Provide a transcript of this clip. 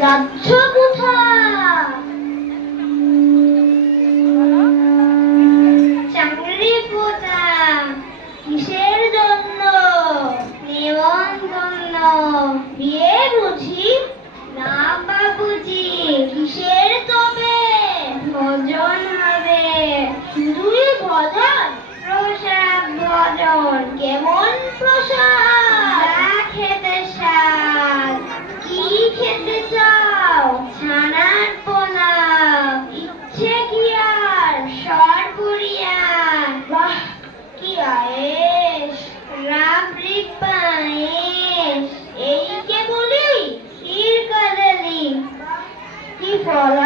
যাচ্ছ কোথায়? চাকরি কোথায়? কিসের জন্য? নিমন্ত্রণ। বিয়ে বুঝি? না বাবুজি। কিসের তবে? ভজন হবে। শুধুই ভজন? প্রসাদ ভজন। কেমন প্রসাদ? যা খেতে স্বাদ। কি খেতে চাও? ছানার পোলাও। ইচ্ছে কি আর? সরপুরিয়া। বাহ, কি আয়েশ! রাবড়ি পায়েস। এই কে বলি? ক্ষীর কাদালি। কি ফল